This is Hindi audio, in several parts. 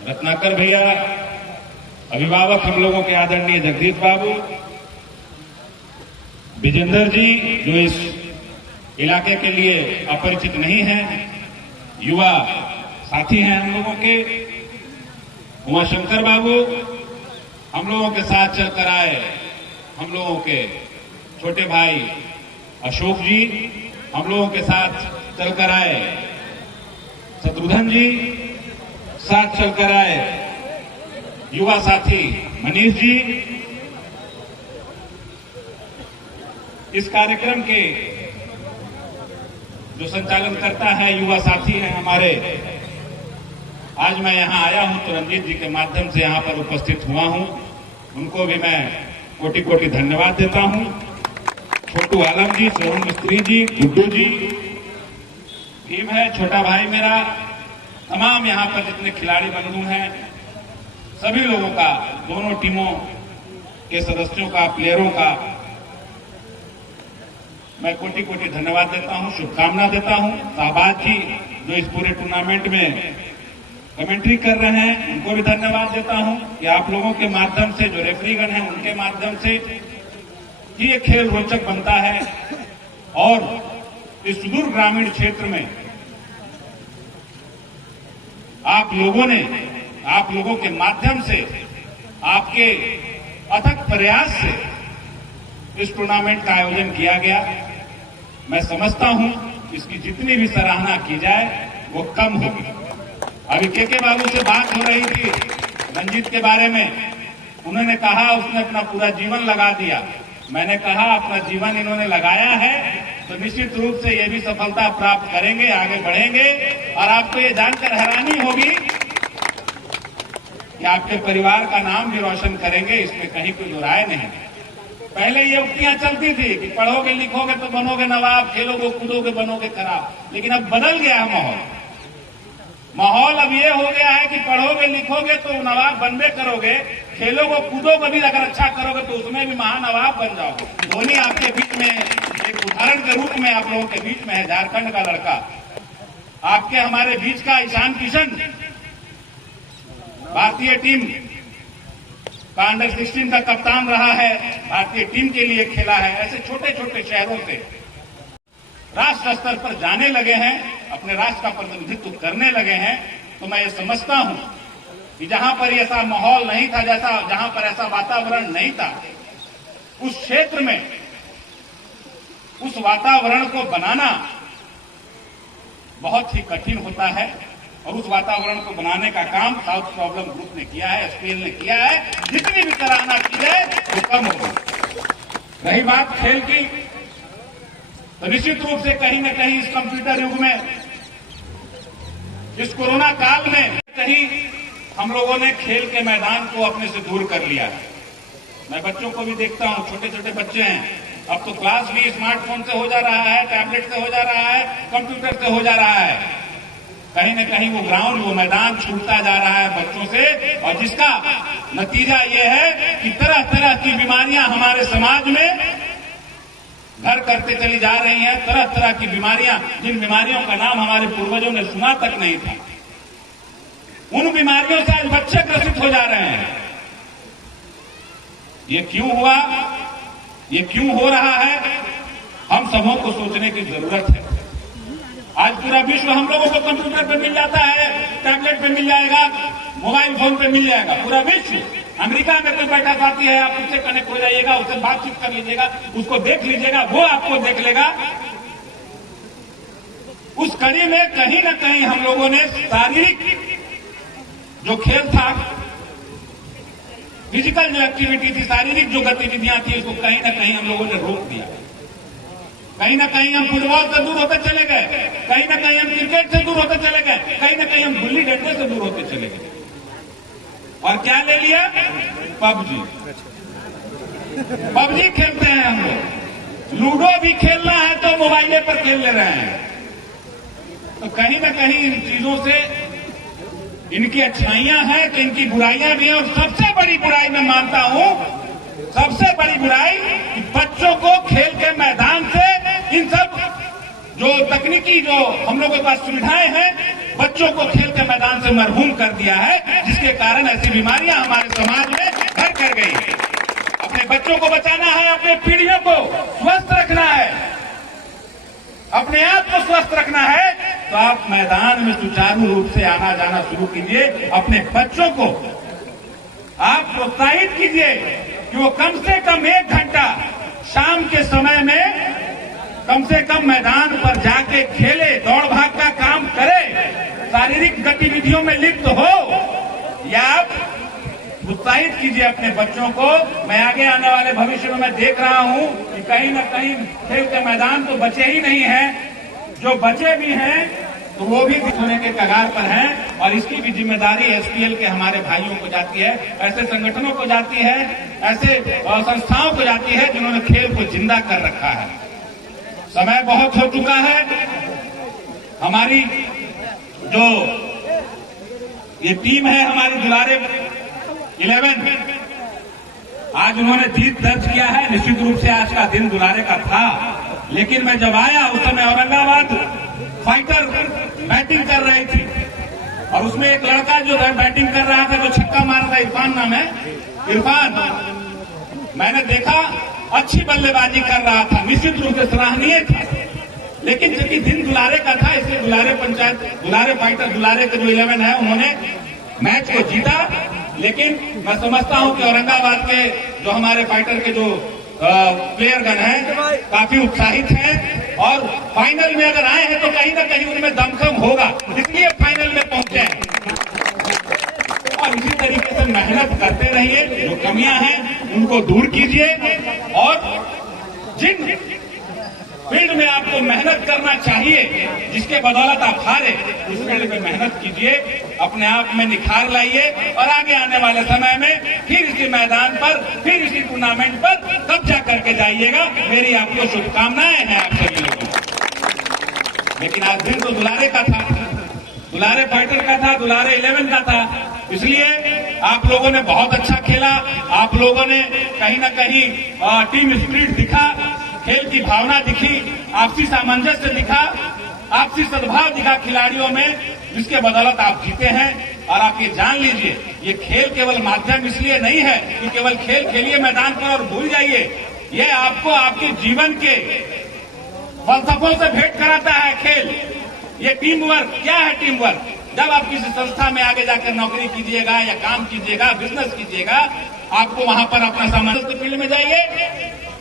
रत्नाकर भैया, अभिभावक हम लोगों के आदरणीय जगदीश बाबू, विजेंद्र जी जो इस इलाके के लिए अपरिचित नहीं हैं, युवा साथी हैं हम लोगों के, उमाशंकर बाबू, हम लोगों के साथ चलकर आए हम लोगों के छोटे भाई अशोक जी, हम लोगों के साथ चलकर आए शत्रुघ्न जी, साथ चलकर आए युवा साथी मनीष जी। इस कार्यक्रम के जो संचालन करता है युवा साथी हैं हमारे, आज मैं यहां आया हूं तो रंजीत जी के माध्यम से यहां पर उपस्थित हुआ हूं, उनको भी मैं कोटि कोटि धन्यवाद देता हूं। छोटू आलम जी, सोहन मिस्त्री जी, गुड्डू जी, टीम है, छोटा भाई मेरा, तमाम यहां पर जितने खिलाड़ी बंधु हैं, सभी लोगों का, दोनों टीमों के सदस्यों का, प्लेयरों का मैं कोटि कोटि धन्यवाद देता हूं, शुभकामना देता हूं। शाहबाज जी जो इस पूरे टूर्नामेंट में कमेंट्री कर रहे हैं, उनको भी धन्यवाद देता हूं कि आप लोगों के माध्यम से, जो रेफरीगण हैं उनके माध्यम से ही ये खेल रोचक बनता है। और इस सुदूर ग्रामीण क्षेत्र में आप लोगों के माध्यम से, आपके अथक प्रयास से इस टूर्नामेंट का आयोजन किया गया। मैं समझता हूं इसकी जितनी भी सराहना की जाए वो कम होगी। अभी के बाबू से बात हो रही थी रंजीत के बारे में, उन्होंने कहा उसने अपना पूरा जीवन लगा दिया। मैंने कहा अपना जीवन इन्होंने लगाया है तो निश्चित रूप से ये भी सफलता प्राप्त करेंगे, आगे बढ़ेंगे। और आपको ये जानकर हैरानी होगी कि आपके परिवार का नाम भी रोशन करेंगे, इसमें कहीं कोई दो राय नहीं। पहले ये उक्तियां चलती थी कि पढ़ोगे लिखोगे तो बनोगे नवाब, खेलोगे कूदोगे बनोगे खराब, लेकिन अब बदल गया है माहौल अब ये हो गया है कि पढ़ोगे लिखोगे तो नवाब बनबे करोगे, खेलोगे कूदोगे भी अगर अच्छा करोगे तो उसमें भी महानवाब बन जाओगे। धोनी आपके बीच में एक उदाहरण के रूप में आप लोगों के बीच में है, झारखंड का लड़का, आपके हमारे बीच का ईशान किशन भारतीय टीम का अंडर 16 का कप्तान रहा है, भारतीय टीम के लिए खेला है। ऐसे छोटे छोटे शहरों से राष्ट्र स्तर पर जाने लगे हैं, अपने राष्ट्र का प्रतिनिधित्व करने लगे हैं। तो मैं ये समझता हूं कि जहां पर ऐसा माहौल नहीं था, जहां पर ऐसा वातावरण नहीं था, उस क्षेत्र में उस वातावरण को बनाना बहुत ही कठिन होता है। और उस वातावरण को बनाने का काम साउथ प्रॉब्लम ग्रुप ने किया है, एसपीएल ने किया है। जितनी भी सराहना की जाए वो कम होगी। रही बात खेल की, तो निश्चित रूप से कहीं न कहीं इस कंप्यूटर युग में, इस कोरोना काल में कहीं हम लोगों ने खेल के मैदान को अपने से दूर कर लिया है। मैं बच्चों को भी देखता हूं, छोटे छोटे बच्चे हैं, अब तो क्लास भी स्मार्टफोन से हो जा रहा है, टैबलेट से हो जा रहा है, कंप्यूटर से हो जा रहा है। कहीं न कहीं वो ग्राउंड, वो मैदान छूटता जा रहा है बच्चों से, और जिसका नतीजा ये है कि तरह तरह की बीमारियां हमारे समाज में घर करते चली जा रही हैं। तरह तरह की बीमारियां, जिन बीमारियों का नाम हमारे पूर्वजों ने सुना तक नहीं था, उन बीमारियों से आज बच्चे ग्रसित हो जा रहे हैं। ये क्यों हुआ, ये क्यों हो रहा है, हम सबों को सोचने की जरूरत है। आज पूरा विश्व हम लोगों को कंप्यूटर पे मिल जाता है, टैबलेट पे मिल जाएगा, मोबाइल फोन पे मिल जाएगा। पूरा विश्व, अमेरिका में कोई बैठा साथी है, आप उससे कनेक्ट हो जाइएगा, उससे बातचीत कर लीजिएगा, उसको देख लीजिएगा, वो आपको देख लेगा। उस कड़ी में कहीं न कहीं हम लोगों ने शारीरिक जो खेल था, फिजिकल जो एक्टिविटी थी, शारीरिक जो गतिविधियां थी, उसको कहीं न कहीं हम लोगों ने रोक दिया। कहीं न कहीं हम फुटबॉल से दूर होते चले गए, कहीं न कहीं हम क्रिकेट से दूर होते चले गए, कहीं न कहीं हम गुल्ली डंडे से दूर होते चले गए। और क्या ले लिया? पबजी खेलते हैं हम लोग। लूडो भी खेलना है तो मोबाइल पर खेल ले रहे हैं। तो कहीं न कहीं इन चीजों से इनकी अच्छाइयां हैं कि इनकी बुराइयां भी हैं। और सबसे बड़ी बुराई मैं मानता हूं, सबसे बड़ी बुराई कि बच्चों को खेल के मैदान से इन सब जो तकनीकी जो हम लोगों के पास सुविधाएं हैं बच्चों को खेल के मैदान से मरहूम कर दिया है, जिसके कारण ऐसी बीमारियां हमारे समाज में घर कर गई है। अपने बच्चों को बचाना है, अपने पीढ़ियों को स्वस्थ रखना है, अपने आप को स्वस्थ रखना है, तो आप मैदान में सुचारू रूप से आना जाना शुरू कीजिए। अपने बच्चों को आप प्रोत्साहित कीजिए कि वो कम से कम 1 घंटा शाम के समय में कम से कम मैदान पर जाके खेले, दौड़ भाग का काम करे, शारीरिक गतिविधियों में लिप्त हो। या आप उत्साहित कीजिए अपने बच्चों को। मैं आगे आने वाले भविष्य में मैं देख रहा हूं कि कहीं न कहीं खेल के मैदान तो बचे ही नहीं हैं, जो बचे भी हैं तो वो भी होने के कगार पर हैं। और इसकी भी जिम्मेदारी एसपीएल के हमारे भाइयों को जाती है, ऐसे संगठनों को जाती है, ऐसे संस्थाओं को जाती है जिन्होंने खेल को जिंदा कर रखा है। समय बहुत हो चुका है। हमारी जो ये टीम है, हमारी दुलारे 11, आज उन्होंने जीत दर्ज किया है। निश्चित रूप से आज का दिन दुलारे का था, लेकिन मैं जब आया उस समय औरंगाबाद फाइटर बैटिंग कर रही थी और उसमें एक लड़का जो बैटिंग कर रहा था, जो छक्का मारा था, इरफान नाम है, इरफान मैंने देखा अच्छी बल्लेबाजी कर रहा था, निश्चित रूप से सराहनीय था। लेकिन चूंकि दिन दुलारे का था, इसलिए दुलारे पंचायत, दुलारे फाइटर, दुलारे के जो 11 है, उन्होंने मैच को जीता। लेकिन मैं समझता हूं कि औरंगाबाद के जो हमारे फाइटर के जो प्लेयरगण हैं काफी उत्साहित हैं और फाइनल में अगर आए हैं तो कहीं ना कहीं उनमें दमखम होगा, इसलिए फाइनल में पहुंचे हैं। और इसी तरीके से मेहनत करते रहिए, जो कमियां हैं उनको दूर कीजिए और जिन फील्ड में आपको मेहनत करना चाहिए, जिसके बदौलत आप हारे, उस फील्ड में मेहनत कीजिए, अपने आप में निखार लाइए और आगे आने वाले समय में फिर इसी मैदान पर, फिर इसी टूर्नामेंट पर कब्जा करके जाइएगा। मेरी आपको शुभकामनाएं हैं आप सभी लोगों को। लेकिन आज दिन तो दुलारे का था, दुलारे फाइटर का था, दुलारे 11 का था, इसलिए आप लोगों ने बहुत अच्छा खेला। आप लोगों ने कहीं ना कहीं टीम स्पिरिट दिखा, खेल की भावना दिखी, आपसी सामंजस्य दिखा, आपसी सद्भाव दिखा खिलाड़ियों में, जिसके बदौलत आप जीते हैं। और आप ये जान लीजिए, ये खेल केवल माध्यम इसलिए नहीं है कि केवल खेल खेलिए मैदान पर और भूल जाइए। ये आपको आपके जीवन के फलसफों से भेंट कराता है खेल। ये टीम वर्क क्या है? टीम वर्क, जब आप किसी संस्था में आगे जाकर नौकरी कीजिएगा या काम कीजिएगा, बिजनेस कीजिएगा, आपको वहां पर अपना सामंजस्य फील्ड में जाइए,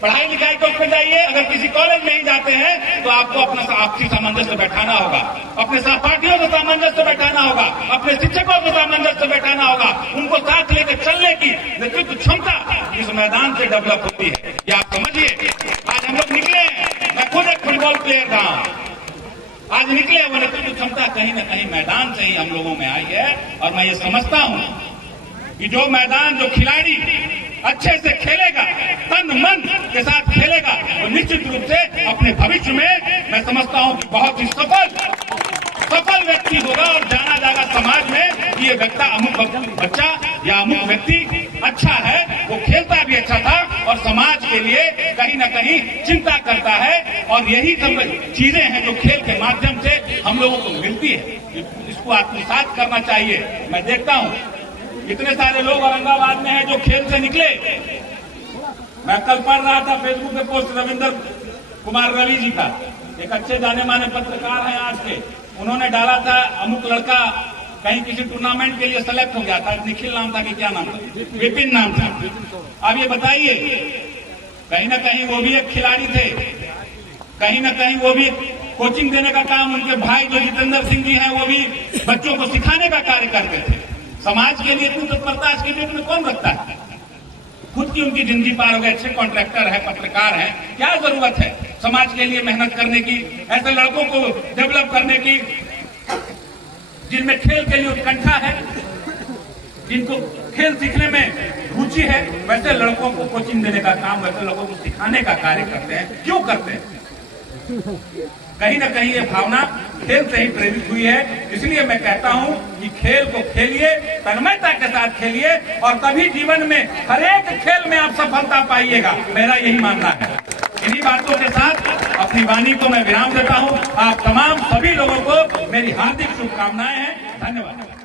पढ़ाई लिखाई को उसमें जाइए। अगर किसी कॉलेज में ही जाते हैं तो आपको अपना आपसी सामंजस्य बैठाना होगा, अपने सहपाठियों से सामंजस्य बैठाना होगा, अपने शिक्षकों से सामंजस्य बैठाना होगा, उनको साथ लेकर चलने की नेतृत्व क्षमता इस मैदान से डेवलप होती है। ये आप समझिए। आज हम लोग निकले हैं, मैं खुद एक फुटबॉल प्लेयर रहा हूं, आज निकले वो नेतृत्व क्षमता कहीं न कहीं मैदान से ही हम लोगों में आई है। और मैं ये समझता हूं कि जो मैदान, जो खिलाड़ी अच्छे से खेलेगा, तन मन के साथ खेलेगा, तो निश्चित रूप से अपने भविष्य में मैं समझता हूं कि बहुत ही सफल व्यक्ति होगा और जाना जाएगा समाज में कि ये व्यक्ति अमुक बच्चा या अमुक व्यक्ति अच्छा है, वो खेलता भी अच्छा था और समाज के लिए कहीं न कहीं चिंता करता है। और यही सब चीजें हैं जो खेल के माध्यम से हम लोगों को मिलती है, इसको आत्मसात करना चाहिए। मैं देखता हूं इतने सारे लोग औरंगाबाद में हैं जो खेल से निकले। मैं कल पढ़ रहा था फेसबुक पे पोस्ट रविंद्र कुमार रवि जी का, एक अच्छे जाने माने पत्रकार हैं आज के, उन्होंने डाला था अमुक लड़का कहीं किसी टूर्नामेंट के लिए सेलेक्ट हो गया था, निखिल नाम था कि क्या नाम था, विपिन नाम था। अब ये बताइए, कहीं ना कहीं वो भी एक खिलाड़ी थे, कहीं ना कहीं वो भी कोचिंग देने का काम, उनके भाई जो जितेंद्र सिंह जी हैं वो भी बच्चों को सिखाने का कार्य करते थे। समाज के लिए इतनी तत्परता आज की डेट में कौन रखता है? खुद की उनकी जिंदगी पार हो गई, अच्छे कॉन्ट्रैक्टर है, पत्रकार है, क्या जरूरत है समाज के लिए मेहनत करने की, ऐसे लड़कों को डेवलप करने की जिनमें खेल के लिए उत्कंठा है, जिनको खेल सीखने में रुचि है। वैसे लड़कों को कोचिंग देने का काम, वैसे लोगों को सिखाने का कार्य करते हैं। क्यों करते हैं? कहीं ना कहीं ये भावना खेल से ही प्रेरित हुई है। इसलिए मैं कहता हूं कि खेल को खेलिए, तन्मयता के साथ खेलिए और तभी जीवन में हर एक खेल में आप सफलता पाइएगा। मेरा यही मानना है। इन्हीं बातों के साथ अपनी वाणी को मैं विराम देता हूं। आप तमाम सभी लोगों को मेरी हार्दिक शुभकामनाएं हैं। धन्यवाद।